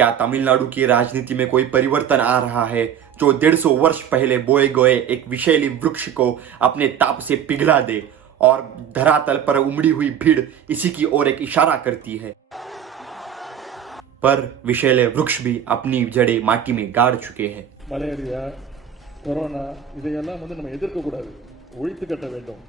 क्या तमिलनाडु की राजनीति में कोई परिवर्तन आ रहा है जो 150 वर्ष पहले बोए गए एक विषैली वृक्ष को अपने ताप से पिघला दे और धरातल पर उमड़ी हुई भीड़ इसी की ओर एक इशारा करती है। पर विषैले वृक्ष भी अपनी जड़ें माटी में गाड़ चुके हैं। मलेरिया, कोरोना इதையெல்லாம் நம்ம எதிர்க்க கூடாது, ஒழித்து கட்ட வேண்டும்।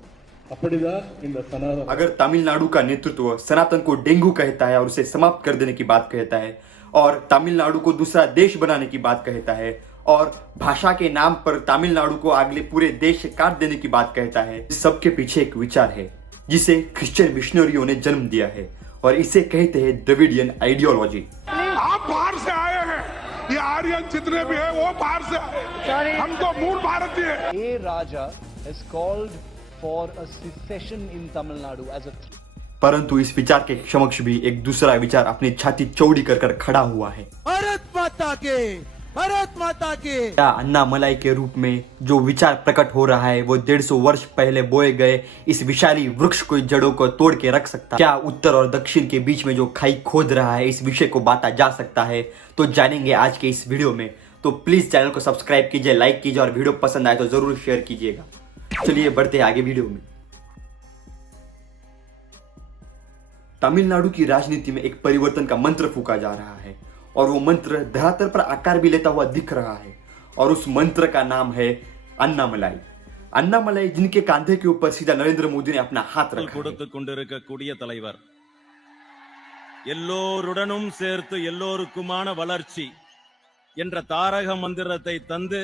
அப்படிதான் இந்த சனாதன अगर तमिलनाडु का नेतृत्व सनातन को डेंगू कहता है और उसे समाप्त कर देने की बात कहता है और तमिलनाडु को दूसरा देश बनाने की बात कहता है और भाषा के नाम पर तमिलनाडु को अगले पूरे देश से काट देने की बात कहता है, इस सब के पीछे एक विचार है जिसे क्रिश्चियन मिशनरियों ने जन्म दिया है और इसे कहते हैं द्रविडियन आइडियोलॉजी। आप बाहर से आए हैं, ये आर्यन जितने भी हैं वो बाहर से आए, हम तो मूल भारतीय हैं। A Raja has called for a secession in Tamil Nadu as a परंतु इस विचार के समक्ष भी एक दूसरा विचार अपनी छाती चौड़ी कर खड़ा हुआ है। भारत माता के, भारत माता के। क्या अन्नामलाई के रूप में जो विचार प्रकट हो रहा है वो 150 वर्ष पहले बोए गए इस विशाली वृक्ष को जड़ों को तोड़ के रख सकता है? क्या उत्तर और दक्षिण के बीच में जो खाई खोद रहा है इस विषय को बांटा जा सकता है? तो जानेंगे आज के इस वीडियो में। तो प्लीज चैनल को सब्सक्राइब कीजिए, लाइक कीजिए और वीडियो पसंद आए तो जरूर शेयर कीजिएगा। चलिए बढ़ते हैं आगे वीडियो में। तमिलनाडु की राजनीति में एक परिवर्तन का मंत्र फूका जा रहा है और वो मंत्र धरातल पर आकार भी लेता हुआ दिख रहा है और उस मंत्र का नाम है अन्नामलाई। अन्नामलाई जिनके कांधे के ऊपर सीधा नरेंद्र मोदी ने अपना हाथ रखा है। எல்லோருடனும் சேர்த்து எல்லோருக்குமான வளர்ச்சி என்ற தாரக மந்திரத்தை தந்து,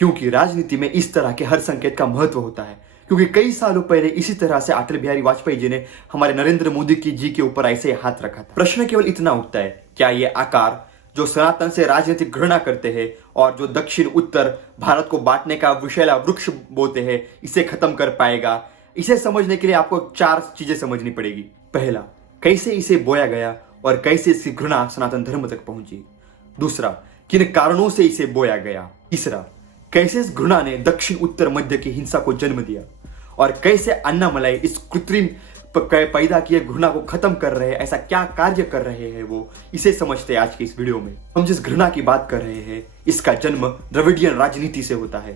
क्योंकि राजनीति में इस तरह के हर संकेत का महत्व होता है, क्योंकि कई सालों पहले इसी तरह से अटल बिहारी वाजपेयी जी ने हमारे नरेंद्र मोदी जी के ऊपर ऐसे हाथ रखा था। प्रश्न केवल इतना उठता है, क्या ये आकार जो सनातन से राजनीतिक घृणा करते हैं और जो दक्षिण उत्तर भारत को बांटने का विशैला वृक्ष बोते हैं, इसे खत्म कर पाएगा? इसे समझने के लिए आपको 4 चीजें समझनी पड़ेगी। पहला, कैसे इसे बोया गया और कैसे इसकी घृणा सनातन धर्म तक पहुंची। दूसरा, किन कारणों से इसे बोया गया। तीसरा, कैसे इस घृणा ने दक्षिण उत्तर मध्य की हिंसा को जन्म दिया और कैसे अन्नामलाई इस कृत्रिम पैदा किए घृणा को खत्म कर रहे हैं, ऐसा क्या कार्य कर रहे हैं वो, इसे समझते हैं आज की इस वीडियो में। हम जिस घृणा की बात कर रहे हैं इसका जन्म द्रविडियन राजनीति से होता है,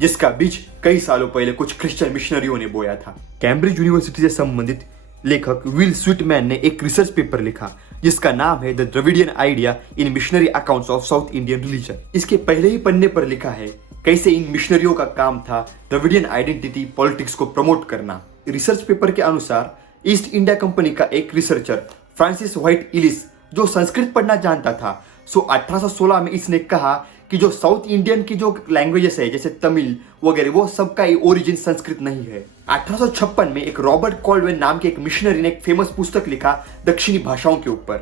जिसका बीज कई सालों पहले कुछ क्रिश्चियन मिशनरियों ने बोया था। कैम्ब्रिज यूनिवर्सिटी से संबंधित लेखक विल स्वीटमैन ने एक रिसर्च पेपर लिखा जिसका नाम है the Dravidian idea in missionary accounts of south Indian religion. इसके पहले ही पन्ने पर लिखा है कैसे इन मिशनरियों का काम था द्रविडियन आइडेंटिटी पॉलिटिक्स को प्रमोट करना। रिसर्च पेपर के अनुसार ईस्ट इंडिया कंपनी का एक रिसर्चर फ्रांसिस व्हाइट इलिस, जो संस्कृत पढ़ना जानता था, 1816 में इसने कहा कि जो साउथ इंडियन की जो लैंग्वेजेस है जैसे तमिल वगैरह, वो सबका ओरिजिन संस्कृत नहीं है। 1856 में एक रॉबर्ट कॉल्डवेल नाम के एक मिशनरी ने एक फेमस पुस्तक लिखा दक्षिणी भाषाओं के ऊपर,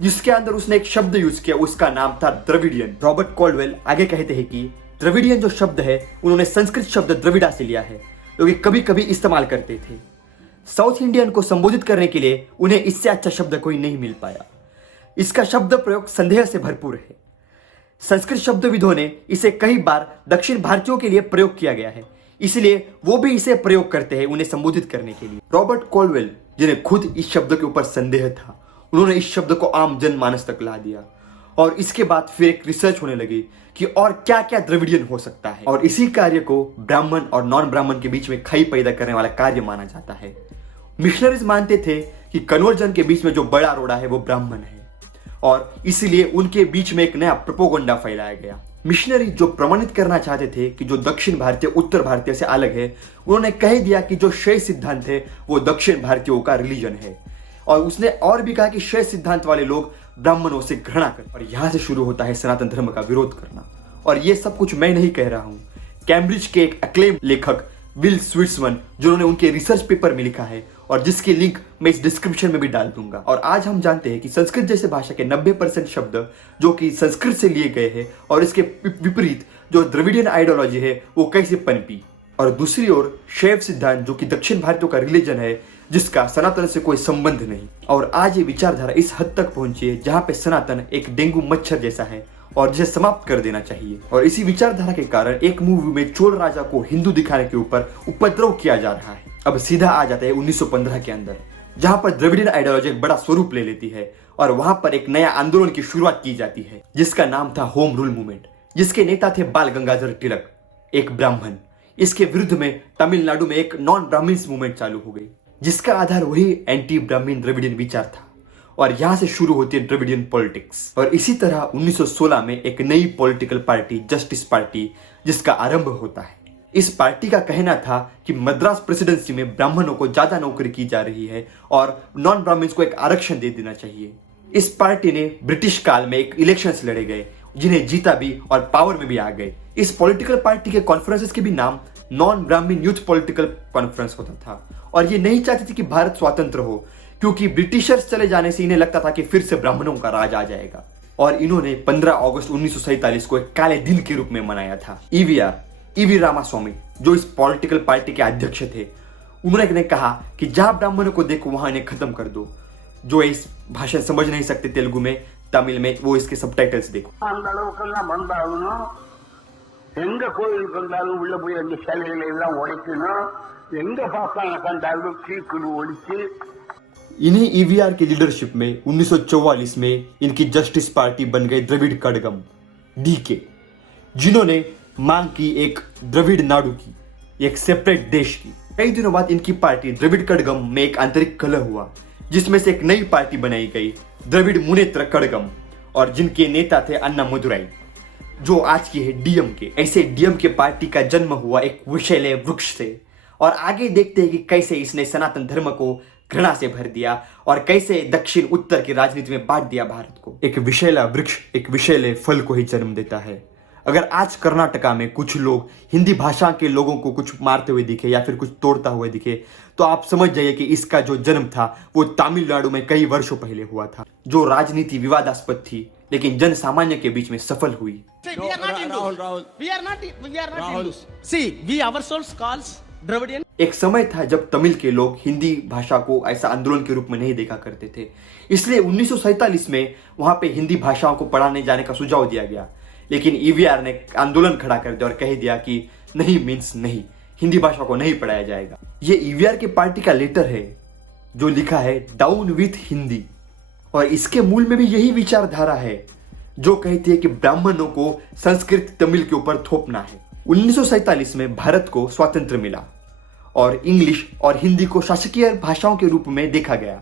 जिसके अंदर उसने एक शब्द यूज किया, उसका नाम था द्रविडियन। रॉबर्ट कॉल्डवेल आगे कहते हैं कि द्रविडियन जो शब्द है उन्होंने संस्कृत शब्द द्रविड़ा से लिया है, जो कि कभी कभी इस्तेमाल करते थे। साउथ इंडियन को संबोधित करने के लिए उन्हें इससे अच्छा शब्द कोई नहीं मिल पाया। इसका शब्द प्रयोग संदेह से भरपूर है। संस्कृत शब्दविदों ने इसे कई बार दक्षिण भारतीयों के लिए प्रयोग किया गया है, इसलिए वो भी इसे प्रयोग करते हैं उन्हें संबोधित करने के लिए। रॉबर्ट कॉल्डवेल, जिन्हें खुद इस शब्द के ऊपर संदेह था, उन्होंने इस शब्द को आम जनमानस तक ला दिया और इसके बाद फिर एक रिसर्च होने लगी कि और क्या क्या द्रविडियन हो सकता है, और इसी कार्य को ब्राह्मण और नॉन ब्राह्मण के बीच में खाई पैदा करने वाला कार्य माना जाता है। मिशनरीज मानते थे कि कन्वर्जन के बीच में जो बड़ा रोड़ा है वो ब्राह्मण है और इसीलिए उनके बीच में एक नया प्रोपोगंडा फैलाया गया। मिशनरी जो प्रमाणित करना चाहते थे कि जो दक्षिण भारतीय उत्तर भारतीय से अलग है, उन्होंने कह दिया कि जो शैव सिद्धांत है वो दक्षिण भारतीयों का रिलीजन है, और उसने और भी कहा कि शैव सिद्धांत वाले लोग ब्राह्मणों से घृणा कर। और यहां से शुरू होता है सनातन धर्म का विरोध करना। और ये सब कुछ मैं नहीं कह रहा हूं, कैम्ब्रिज के एक अक्लेम लेखक विल स्वीट्समैन, जिन्होंने उनके रिसर्च पेपर में लिखा है और जिसकी लिंक मैं इस डिस्क्रिप्शन में भी डाल दूंगा। और आज हम जानते हैं कि संस्कृत जैसे भाषा के 90% शब्द जो कि संस्कृत से लिए गए हैं और इसके विपरीत जो द्रविडियन आइडियोलॉजी है वो कैसे पनपी। और दूसरी ओर शैव सिद्धांत जो कि दक्षिण भारतीयों का रिलीजन है, जिसका सनातन से कोई संबंध नहीं। और आज ये विचारधारा इस हद तक पहुंची है जहां पे सनातन एक डेंगू मच्छर जैसा है और जिसे समाप्त कर देना चाहिए। और इसी विचारधारा के कारण एक मूवी में चोल राजा को हिंदू दिखाने के ऊपर उपद्रव किया जा रहा है। अब सीधा आ जाता है 1915 के अंदर, जहां पर द्रविडियन आइडियोलॉजी एक बड़ा स्वरूप ले लेती है और वहां पर एक नया आंदोलन की शुरुआत की जाती है जिसका नाम था होम रूल मूवमेंट, जिसके नेता थे बाल गंगाधर तिलक, एक ब्राह्मण। इसके विरुद्ध में तमिलनाडु में एक नॉन ब्राह्मण्स मूवमेंट चालू हो गई जिसका आधार वही एंटी ब्राह्मण द्रविडियन विचार था और यहां से शुरू होती है द्रविडियन पॉलिटिक्स। और इसी तरह 1916 में एक नई पॉलिटिकल पार्टी जस्टिस पार्टी जिसका आरंभ होता है। इस पार्टी का कहना था कि मद्रास प्रेसिडेंसी में ब्राह्मणों को ज्यादा नौकरी की जा रही है और नॉन ब्राह्मण्स को एक आरक्षण दे देना चाहिए। इस पार्टी ने ब्रिटिश काल में एक इलेक्शंस लड़े गए जिन्हें जीता भी और पावर में भी आ गए। इस पॉलिटिकल पार्टी के कॉन्फ्रेंसेस के भी नाम नॉन ब्राह्मण यूथ पॉलिटिकल कॉन्फ्रेंस होता था और ये नहीं चाहते थे कि भारत स्वतंत्र हो क्योंकि ब्रिटिशर्स चले जाने से इन्हें लगता था कि फिर से ब्राह्मणों का राज आ जाएगा। और इन्होंने 15 अगस्त 1947 को एक काले दिन के रूप में मनाया था। ईवी रामास्वामी जो इस पॉलिटिकल पार्टी के अध्यक्ष थे, उन्होंने कहा कि जहां ब्राह्मणों को देखो वहां इन्हें खत्म कर दो। जो इस भाषा समझ नहीं सकते तेलुगु में, तमिल में, वो इसके सबटाइटल्स देखो। அந்த அளவுக்கெல்லாம் வந்தாலும் எங்க கோயிலுக்கு வந்தாலும் உள்ள போய் அந்த சிலைகளை எல்லாம் உடைக்கணும், எங்க பாப்பாங்க கண்டாலும் சீக்குடு ஒழிச்சு। इन्हीं ईवीआर की लीडरशिप में 1944 में इनकी जस्टिस पार्टी बन गई द्रविड़ कड़गम डीके, जिन्होंने मांग की एक द्रविड़ नाडु की, एक सेपरेट देश की। कई दिनों बाद इनकी पार्टी द्रविड़ कड़गम में एक आंतरिक कलह हुआ जिसमें से एक नई पार्टी बनाई गई द्रविड़ मुनेत्र कड़गम और जिनके नेता थे अन्ना मदुराई जो आज की है डीएमके। ऐसे डीएमके पार्टी का जन्म हुआ एक विषैले वृक्ष से और आगे देखते हैं कि कैसे इसने सनातन धर्म को घृणा से भर दिया और कैसे दक्षिण उत्तर की राजनीति में बांट दिया भारत को। एक विषैला वृक्ष एक विषैले फल को ही जन्म देता है। अगर आज कर्नाटका में कुछ लोग हिंदी भाषा के लोगों को कुछ मारते हुए दिखे या फिर कुछ तोड़ता हुआ दिखे तो आप समझ जाइए कि इसका जो जन्म था वो तमिलनाडु में कई वर्षों पहले हुआ था। जो राजनीति विवादास्पद थी लेकिन जन सामान्य के बीच में सफल हुई। एक समय था जब तमिल के लोग हिंदी भाषा को ऐसा आंदोलन के रूप में नहीं देखा करते थे, इसलिए 1947 में वहां पे हिंदी भाषाओं को पढ़ाने जाने का सुझाव दिया गया। लेकिन ईवीआर ने आंदोलन खड़ा कर दिया और कह दिया कि नहीं मीन्स नहीं, हिंदी भाषा को नहीं पढ़ाया जाएगा। ये ईवीआर की पार्टी का लेटर है जो लिखा है डाउन विथ हिंदी और इसके मूल में भी यही विचारधारा है जो कहती है कि ब्राह्मणों को संस्कृत तमिल के ऊपर थोपना है। 1947 में भारत को स्वातंत्र्य मिला और इंग्लिश और हिंदी को शासकीय भाषाओं के रूप में देखा गया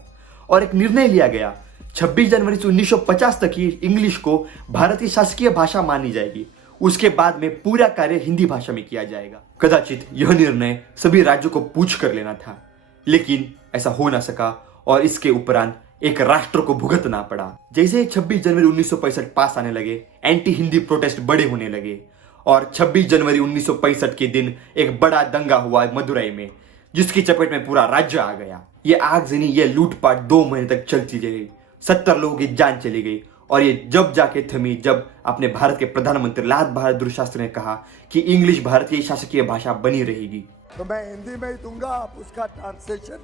और एक निर्णय लिया गया 26 जनवरी 1950 तक ही इंग्लिश को भारत की शासकीय भाषा मानी जाएगी। उसके बाद में पूरा कार्य हिंदी भाषा में किया जाएगा। कदाचित यह निर्णय सभी राज्यों को पूछ कर लेना था लेकिन ऐसा हो ना सका और इसके उपरांत एक राष्ट्र को भुगतना पड़ा। जैसे 26 जनवरी 1965 पास आने लगे, एंटी हिंदी प्रोटेस्ट बड़े होने लगे और 26 जनवरी 1965 के दिन एक बड़ा दंगा हुआ मदुरई में जिसकी चपेट में पूरा राज्य आ गया। ये आगजनी, ये लूटपाट 2 महीने तक चलती रही, 70 लोगों की जान चली गई और ये जब जाके थमी जब अपने भारत के प्रधानमंत्री लाल बहादुर शास्त्री ने कहा कि इंग्लिश भारत की शासकीय भाषा बनी रहेगी। तो मैं हिंदी में ही दूंगा, आप उसका ट्रांसलेशन,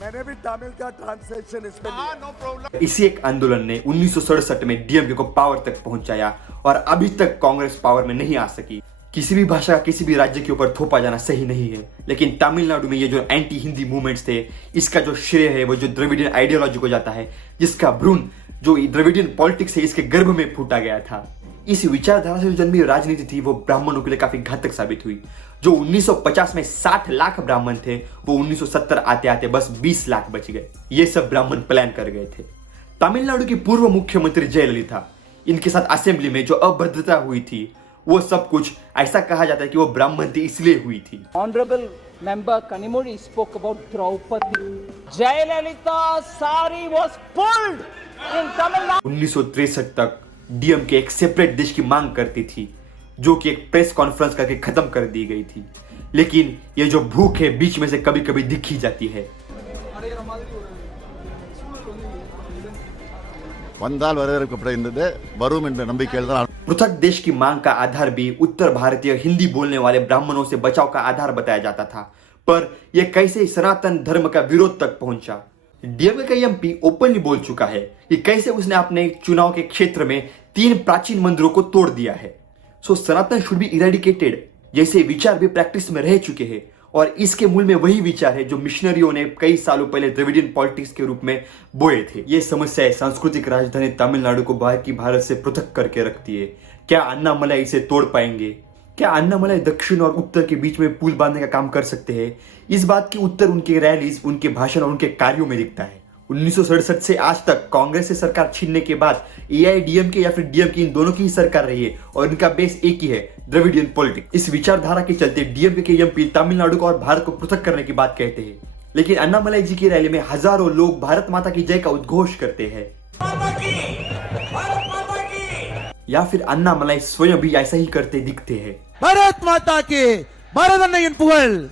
मैंने भी तमिल का ट्रांसलेशन इसमें दिया। इसी एक आंदोलन ने 1967 में डीएमके को पावर तक पहुंचाया और अभी तक कांग्रेस पावर में नहीं आ सकी। किसी भी भाषा का किसी भी राज्य के ऊपर थोपा जाना सही नहीं है, लेकिन तमिलनाडु में ये जो एंटी हिंदी मूवमेंट्स थे इसका जो श्रेय है वो जो द्रविडियन आइडियोलॉजी को जाता है, जिसका भ्रूण जो द्रविडियन पॉलिटिक्स है इसके गर्भ में फूटा गया था। इस विचारधारा से जो जन्मी राजनीति थी वो ब्राह्मणों के लिए काफी घातक साबित हुई। जो 1950 में 60 लाख ब्राह्मण थे वो 1970 आते आते बस 20 लाख बच गए। ये सब ब्राह्मण प्लान कर गए थे। तमिलनाडु की पूर्व मुख्यमंत्री जयललिता, इनके साथ असेंबली में जो अभद्रता हुई थी वो सब कुछ ऐसा कहा जाता है कि वो ब्राह्मण थी इसलिए हुई थी। Honorable member Kanimuri spoke about Draupadi. Jayalalitha's sari was pulled in Tamil Nadu. 1963 तक डीएमके एक सेपरेट देश की मांग करती थी जो कि एक प्रेस कॉन्फ्रेंस करके खत्म कर दी गई थी, लेकिन ये जो भूख है बीच में से कभी कभी दिखी जाती है। पृथक देश की मांग का आधार भी उत्तर भारतीय हिंदी बोलने वाले ब्राह्मणों से बचाव का आधार बताया जाता था, पर यह कैसे सनातन धर्म का विरोध तक पहुंचा। डीएमके का एमपी ओपनली बोल चुका है कि कैसे उसने अपने चुनाव के क्षेत्र में 3 प्राचीन मंदिरों को तोड़ दिया है। सो सनातन शुड बी इरेडिकेटेड जैसे विचार भी प्रैक्टिस में रह चुके हैं और इसके मूल में वही विचार है जो मिशनरियों ने कई सालों पहले द्रविडियन पॉलिटिक्स के रूप में बोए थे। ये समस्या सांस्कृतिक राजधानी तमिलनाडु को बाकी भारत से पृथक करके रखती है। क्या अन्नामलाई इसे तोड़ पाएंगे? क्या अन्नामलाई दक्षिण और उत्तर के बीच में पुल बांधने का काम कर सकते हैं? इस बात की उत्तर उनके रैलीज, उनके भाषण और उनके कार्यों में दिखता है। 1967 से आज तक कांग्रेस से सरकार छीनने के बाद एआईडीएमके या फिर डीएमके, इन दोनों की ही सरकार रही है और इनका बेस एक ही है, द्रविडियन पॉलिटिक्स। इस विचारधारा के चलते डीएमके के एमपी तमिलनाडु को और भारत को पृथक करने की बात कहते हैं, लेकिन अन्नामलाई जी की रैली में हजारों लोग भारत माता की जय का उद्घोष करते हैं। या फिर अन्नामलाई स्वयं भी ऐसा ही करते दिखते हैं। भारत माता के, भारत अन्नयन पुगल।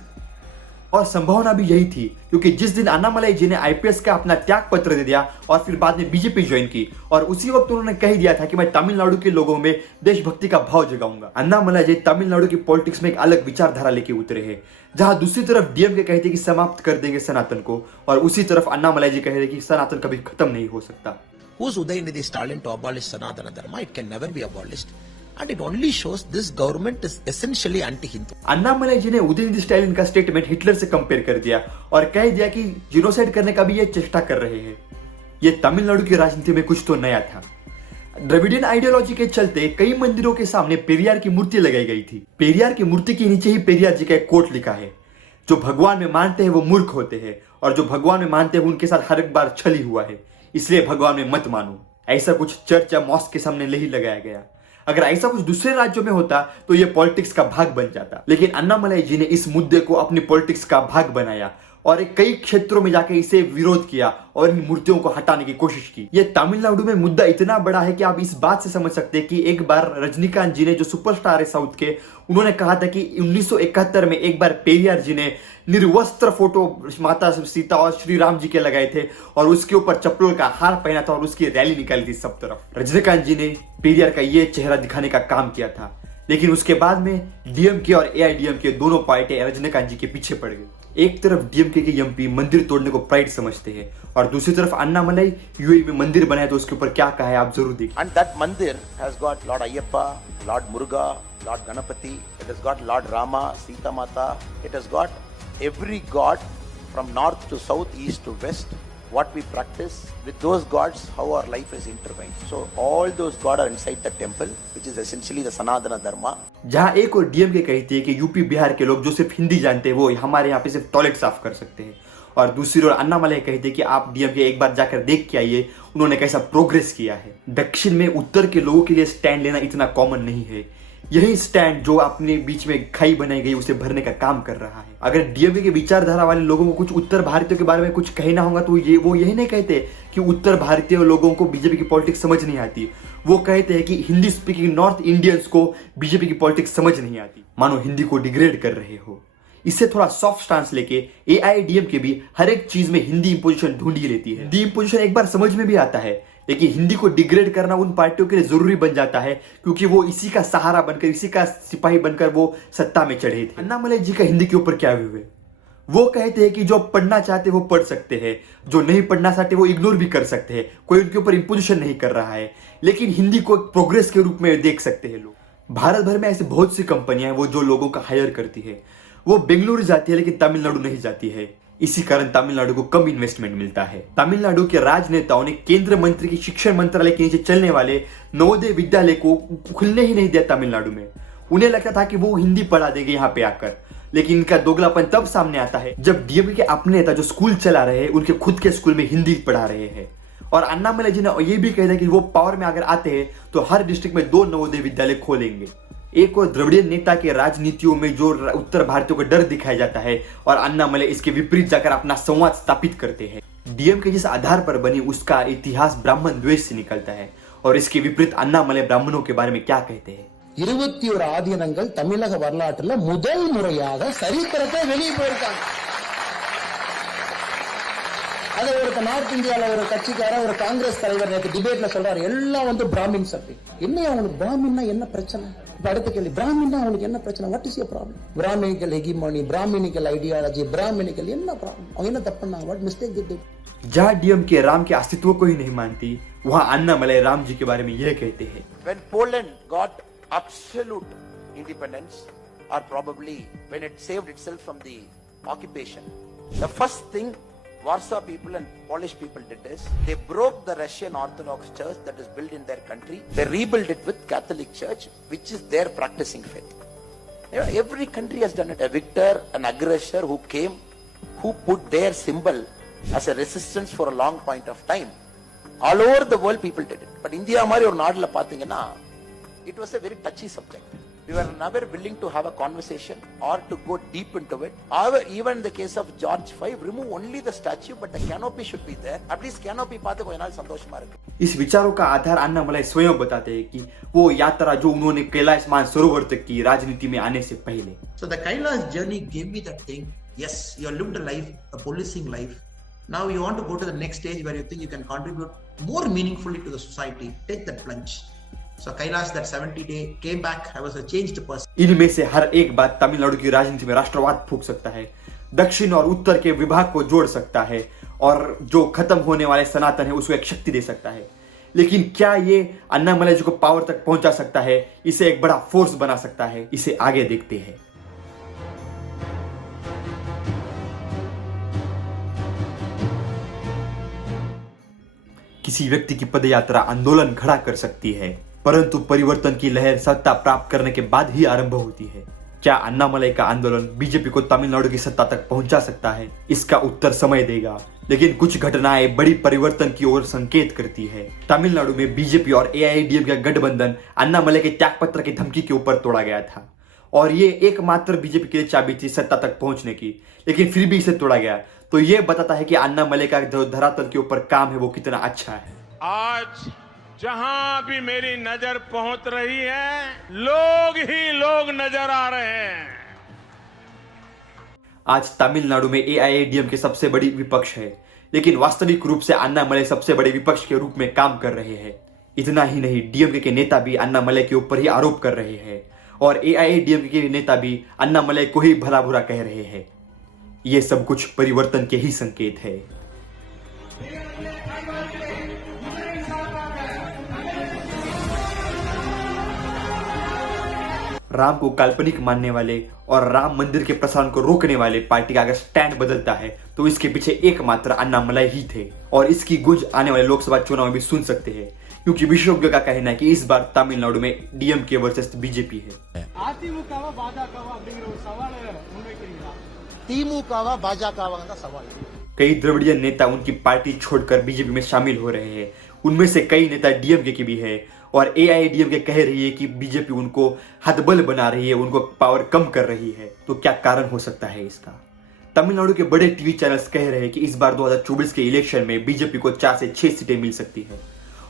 और संभावना भी यही थी, क्योंकि जिस दिन अन्नामलाई जी ने आईपीएस का अपना त्याग पत्र दे दिया और फिर बाद में बीजेपी ज्वाइन की, और उसी वक्त उन्होंने कह दिया था कि मैं तमिलनाडु के लोगों में देशभक्ति का भाव जगाऊंगा। अन्नामलाई जी तमिलनाडु की पॉलिटिक्स में एक अलग विचारधारा लेके उतरे हैं, जहां दूसरी तरफ डीएमके कहते कि समाप्त कर देंगे सनातन को, और उसी तरफ अन्नामलाई जी कहते कि सनातन कभी खत्म नहीं हो सकता। Who's Udayanidhi Stalin to abolish Sanatana Dharma? It can never be abolished. And it only shows this government is essentially anti-Hindu. Annamalai जी ने उदयनिधि स्टालिन का स्टेटमेंट हिटलर से कंपेयर कर दिया और कह दिया कि जिनोसाइड करने का भी ये चेष्टा कर रहे हैं। ये तमिलनाडु की राजनीति में कुछ तो नया था। द्रविडियन आइडियोलॉजी के चलते कई मंदिरों के सामने पेरियार की मूर्ति लगाई गई थी। पेरियार की मूर्ति के नीचे ही पेरियार जी का एक कोट लिखा है, जो भगवान में मानते हैं वो मूर्ख होते हैं, और जो भगवान में मानते हैं उनके साथ हर एक बार छली हुआ है, इसलिए भगवान में मत मानो। ऐसा कुछ चर्च या मॉस्क के सामने नहीं लगाया गया। अगर ऐसा कुछ दूसरे राज्यों में होता तो ये पॉलिटिक्स का भाग बन जाता, लेकिन अन्नामलाई जी ने इस मुद्दे को अपनी पॉलिटिक्स का भाग बनाया और कई क्षेत्रों में जाकर इसे विरोध किया और इन मूर्तियों को हटाने की कोशिश की। ये तमिलनाडु में मुद्दा इतना बड़ा है कि आप इस बात से समझ सकते हैं कि एक बार रजनीकांत जी ने, जो सुपरस्टार है साउथ के, उन्होंने कहा था कि 1971 में एक बार पेरियार जी ने निर्वस्त्र फोटो माता सीता और श्री राम जी के लगाए थे और उसके ऊपर चप्पलों का हार पहना था और उसकी रैली निकाली थी सब तरफ। रजनीकांत जी ने पेरियार का ये चेहरा दिखाने का काम किया था, लेकिन उसके बाद में डीएमके और एआईडीएमके दोनों पार्टी रजनीकांत जी के पीछे पड़ गई। एक तरफ डीएमके के एमपी मंदिर तोड़ने को प्राइड समझते हैं और दूसरी तरफ अन्नामलाई यूएई में मंदिर बनाए तो उसके ऊपर क्या कहा है आप जरूर देखिए। And that mandir has got Lord Ayyappa, Lord Muruga, Lord Ganapati, it has got Lord Rama, Sita Mata, it has got every god from north to south, east to west. What we practice with those gods, how our life is intertwined. So all those gods are inside the temple, which is essentially the Sanatana Dharma. जहां एक और DMK कहती है कि UP Bihar के लोग जो सिर्फ हिंदी जानते हैं वो हमारे यहाँ पे सिर्फ टॉयलेट साफ कर सकते हैं, और दूसरी ओर अन्नामलाई कहते हैं कि आप डीएमके एक बार जाकर देख के आइए उन्होंने कैसा प्रोग्रेस किया है। दक्षिण में उत्तर के लोगों के लिए स्टैंड लेना इतना कॉमन नहीं है। यही स्टैंड जो अपने बीच में खाई बनाई गई उसे भरने का काम कर रहा है। अगर डीएमके के विचारधारा वाले लोगों को कुछ उत्तर भारतीयों के बारे में कुछ कहना होगा तो वो यही नहीं कहते कि उत्तर भारतीय लोगों को बीजेपी की पॉलिटिक्स समझ नहीं आती। वो कहते हैं कि हिंदी स्पीकिंग नॉर्थ इंडियंस को बीजेपी की पॉलिटिक्स समझ नहीं आती, मानो हिंदी को डिग्रेड कर रहे हो। इससे थोड़ा सॉफ्ट स्टांस लेके एआईडीएमके भी हर एक चीज में हिंदी इंपोजिशन ढूंढ ही लेती है। हिंदी इंपोजिशन एक बार समझ में भी आता है, लेकिन हिंदी को डिग्रेड करना उन पार्टियों के लिए जरूरी बन जाता है, क्योंकि वो इसी का सहारा बनकर, इसी का सिपाही बनकर वो सत्ता में चढ़े थे। अन्नामलाई जी का हिंदी के ऊपर क्या व्यू है? वो कहते हैं कि जो पढ़ना चाहते वो पढ़ सकते हैं, जो नहीं पढ़ना चाहते वो इग्नोर भी कर सकते हैं, कोई उनके ऊपर इंपोजिशन नहीं कर रहा है, लेकिन हिंदी को प्रोग्रेस के रूप में देख सकते हैं लोग। भारत भर में ऐसी बहुत सी कंपनियां हैं वो जो लोगों का हायर करती है, वो बेंगलुरु जाती है लेकिन तमिलनाडु नहीं जाती है। इसी कारण तमिलनाडु को कम इन्वेस्टमेंट मिलता है। तमिलनाडु के राजनेताओं ने केंद्र मंत्री की शिक्षण मंत्रालय के नीचे चलने वाले नवोदय विद्यालय को खुलने ही नहीं दिया तमिलनाडु में। उन्हें लगता था कि वो हिंदी पढ़ा देंगे यहाँ पे आकर, लेकिन इनका दोगलापन तब सामने आता है जब डीएमके के अपने नेता जो स्कूल चला रहे हैं उनके खुद के स्कूल में हिंदी पढ़ा रहे हैं। और अन्नामलाई जी ने ये भी कह दिया कि वो पावर में अगर आते हैं तो हर डिस्ट्रिक्ट में 2 नवोदय विद्यालय खोलेंगे। एक और द्रविडियन नेता के राजनीतियों में जो उत्तर भारतीयों को डर दिखाया जाता है और अन्नामलाई इसके विपरीत जाकर अपना संवाद स्थापित करते हैं। डीएमके जिस आधार पर बनी उसका इतिहास ब्राह्मण द्वेष से निकलता है, और इसके विपरीत अन्नामलाई ब्राह्मणों के बारे में क्या कहते हैं? 21 ஆதீனங்கள் தமிழக வரலாற்றுல முதல் முறையாக சரித்திரத்தை வெளியே போயிருக்காங்க. அது ஒரு நார்த் இந்தியால ஒரு கட்சிக்கார ஒரு காங்கிரஸ் தலைவர் நேத்து டிபேட்ல சொல்றாரு எல்லாம் வந்து பிராமின்ஸ் அப்படி. என்ன அவங்களுக்கு பிராமின்னா என்ன பிரச்சனை? இப்ப அடுத்த கேள்வி, பிராமின்னா அவங்களுக்கு என்ன பிரச்சனை? What is your problem? Brahminical hegemony, Brahminical ideology, Brahminical என்ன ப்ராப்ளம்? அவங்க என்ன தப்பு பண்ணாங்க? What mistake did they? जहाँ डीएमके राम के अस्तित्व को ही नहीं मानती, वहाँ अन्नामलाई राम जी के बारे में यह कहते हैं। When Poland got absolute independence, or probably when it saved itself from the occupation, the first thing Warsaw people and Polish people did is they broke the Russian Orthodox Church that is built in their country. They rebuilt it with Catholic Church, which is their practicing faith. You know, every country has done it. A victor, an aggressor who came, who put their symbol as a resistance for a long point of time. All over the world people did it. But India mari or naadla pathina, it was a very touchy subject. We were never willing to have a conversation or to go deep into it. However, even in the case of George V, remove only the statue, but the canopy should be there. At least canopy पाते कोई ना संतोषमा रखे. इस विचारों का आधार अन्नामलाई स्वयं बताते हैं कि वो यात्रा जो उन्होंने कैलाश मानसरोवर तक की राजनीति में आने से पहले. So the Kailash journey gave me that thing. Yes, you have lived a life, a policing life. Now you want to go to the next stage where you think you can contribute more meaningfully to the society. Take that plunge. So Kailash, that 70-day came back. I was a changed person. इनमें से हर एक बात तमिलनाडु की राजनीति में राष्ट्रवाद फूंक सकता है, दक्षिण और उत्तर के विभाग को जोड़ सकता है और जो खत्म होने वाले सनातन है उसको एक शक्ति दे सकता है. लेकिन क्या ये अन्नामलाई जी को पावर तक पहुंचा सकता है, इसे एक बड़ा फोर्स बना सकता है? इसे आगे देखते हैं. किसी व्यक्ति की पदयात्रा आंदोलन खड़ा कर सकती है, परंतु परिवर्तन की लहर सत्ता प्राप्त करने के बाद ही आरंभ होती है. क्या अन्नामलाई का आंदोलन बीजेपी को तमिलनाडु की सत्ता तक पहुंचा सकता है? इसका उत्तर समय देगा, लेकिन कुछ घटनाएं बड़ी परिवर्तन की ओर संकेत करती है. तमिलनाडु में बीजेपी और एआईएडीएम का गठबंधन अन्नामलाई के त्यागपत्र की धमकी के ऊपर तोड़ा गया था और ये एकमात्र बीजेपी के लिए चाबी थी सत्ता तक पहुंचने की, लेकिन फिर भी इसे तोड़ा गया. तो ये बताता है कि अन्नामलाई का जो धरातल के ऊपर काम है वो कितना अच्छा है. आज जहां भी मेरी नजर पहुंच रही है, लोग ही लोग नजर आ रहे हैं. आज तमिलनाडु में एआईएडीएम के सबसे बड़ी विपक्ष है, लेकिन वास्तविक रूप से अन्नामलाई सबसे बड़े विपक्ष के रूप में काम कर रहे हैं. इतना ही नहीं, डीएमके के नेता भी अन्नामलाई के ऊपर ही आरोप कर रहे हैं और एआईएडीएम के नेता भी अन्नामलाई को ही भला बुरा कह रहे हैं. ये सब कुछ परिवर्तन के ही संकेत है. राम को काल्पनिक मानने वाले और राम मंदिर के प्रसारण को रोकने वाले पार्टी का अगर स्टैंड बदलता है तो इसके पीछे एकमात्र अन्नामलाई ही थे और इसकी गूंज आने वाले लोकसभा चुनाव में भी सुन सकते हैं, क्योंकि विशेषज्ञों का कहना है कि इस बार तमिलनाडु में डीएमके वर्सेस बीजेपी है. कई द्रविडियन नेता उनकी पार्टी छोड़कर बीजेपी में शामिल हो रहे हैं. उनमें से कई नेता डीएमके के भी है और एआईएडीएमके कह रही है कि बीजेपी उनको हतबल बना रही है, उनको पावर कम कर रही है. तो क्या कारण हो सकता है इसका? तमिलनाडु के बड़े टीवी चैनल्स कह रहे हैं कि इस बार 2024 के इलेक्शन में बीजेपी को 4 से 6 सीटें मिल सकती है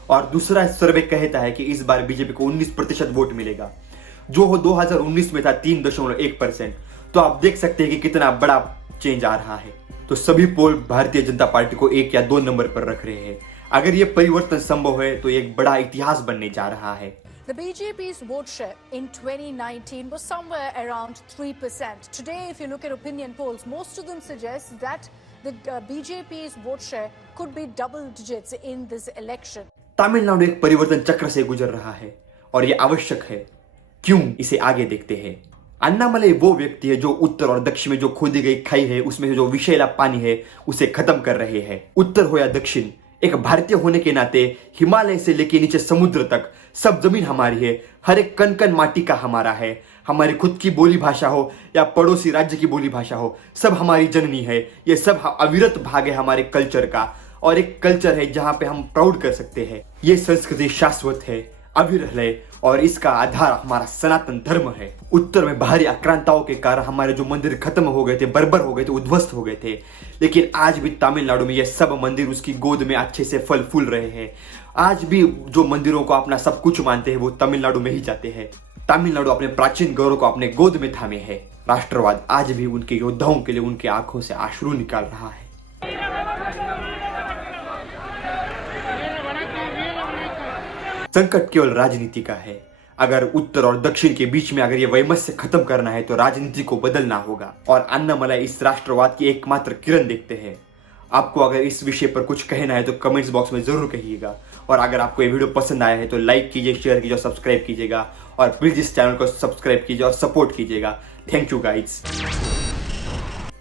और दूसरा सर्वे कहता है कि इस बार बीजेपी को 19% वोट मिलेगा, जो 2019 में था 3.1%. तो आप देख सकते हैं कि कितना बड़ा चेंज आ रहा है. तो सभी पोल भारतीय जनता पार्टी को 1 या 2 नंबर पर रख रहे हैं. अगर ये परिवर्तन संभव है तो एक बड़ा इतिहास बनने जा रहा है. The BJP's vote share in 2019 was somewhere around 3%. Today, if you look at opinion polls, most of them suggest that the BJP's vote share could be double digits in this election. Tamil Nadu एक परिवर्तन चक्र से गुजर रहा है और ये आवश्यक है. क्यों? इसे आगे देखते हैं. अन्नामलाई वो व्यक्ति है जो उत्तर और दक्षिण में जो खोदी गई खाई है उसमें जो विषैला पानी है उसे खत्म कर रहे हैं. उत्तर हो या दक्षिण, एक भारतीय होने के नाते हिमालय से लेके नीचे समुद्र तक सब जमीन हमारी है. हर एक कण कण माटी का हमारा है. हमारी खुद की बोली भाषा हो या पड़ोसी राज्य की बोली भाषा हो, सब हमारी जननी है. ये सब अविरत भाग है हमारे कल्चर का और एक कल्चर है जहां पे हम प्राउड कर सकते हैं. ये संस्कृति शाश्वत है, अविरल है और इसका आधार हमारा सनातन धर्म है. उत्तर में बाहरी आक्रांताओं के कारण हमारे जो मंदिर खत्म हो गए थे, बर्बर हो गए थे, उद्ध्वस्त हो गए थे, लेकिन आज भी तमिलनाडु में ये सब मंदिर उसकी गोद में अच्छे से फल फूल रहे हैं. आज भी जो मंदिरों को अपना सब कुछ मानते हैं वो तमिलनाडु में ही जाते हैं. तमिलनाडु अपने प्राचीन गौरव को अपने गोद में थामे है. राष्ट्रवाद आज भी उनके योद्धाओं के लिए उनकी आंखों से आंसू निकाल रहा है. संकट केवल राजनीति का है. अगर उत्तर और दक्षिण के बीच में अगर ये वैमनस्य खत्म करना है तो राजनीति को बदलना होगा और अन्नामलाई इस राष्ट्रवाद की एकमात्र किरण देखते हैं. आपको अगर इस विषय पर कुछ कहना है तो कमेंट्स बॉक्स में जरूर कहिएगा और अगर आपको ये वीडियो पसंद आया है तो लाइक कीजिए, शेयर कीजिए और सब्सक्राइब कीजिएगा और प्लीज इस चैनल को सब्सक्राइब कीजिए और सपोर्ट कीजिएगा Thank you guys.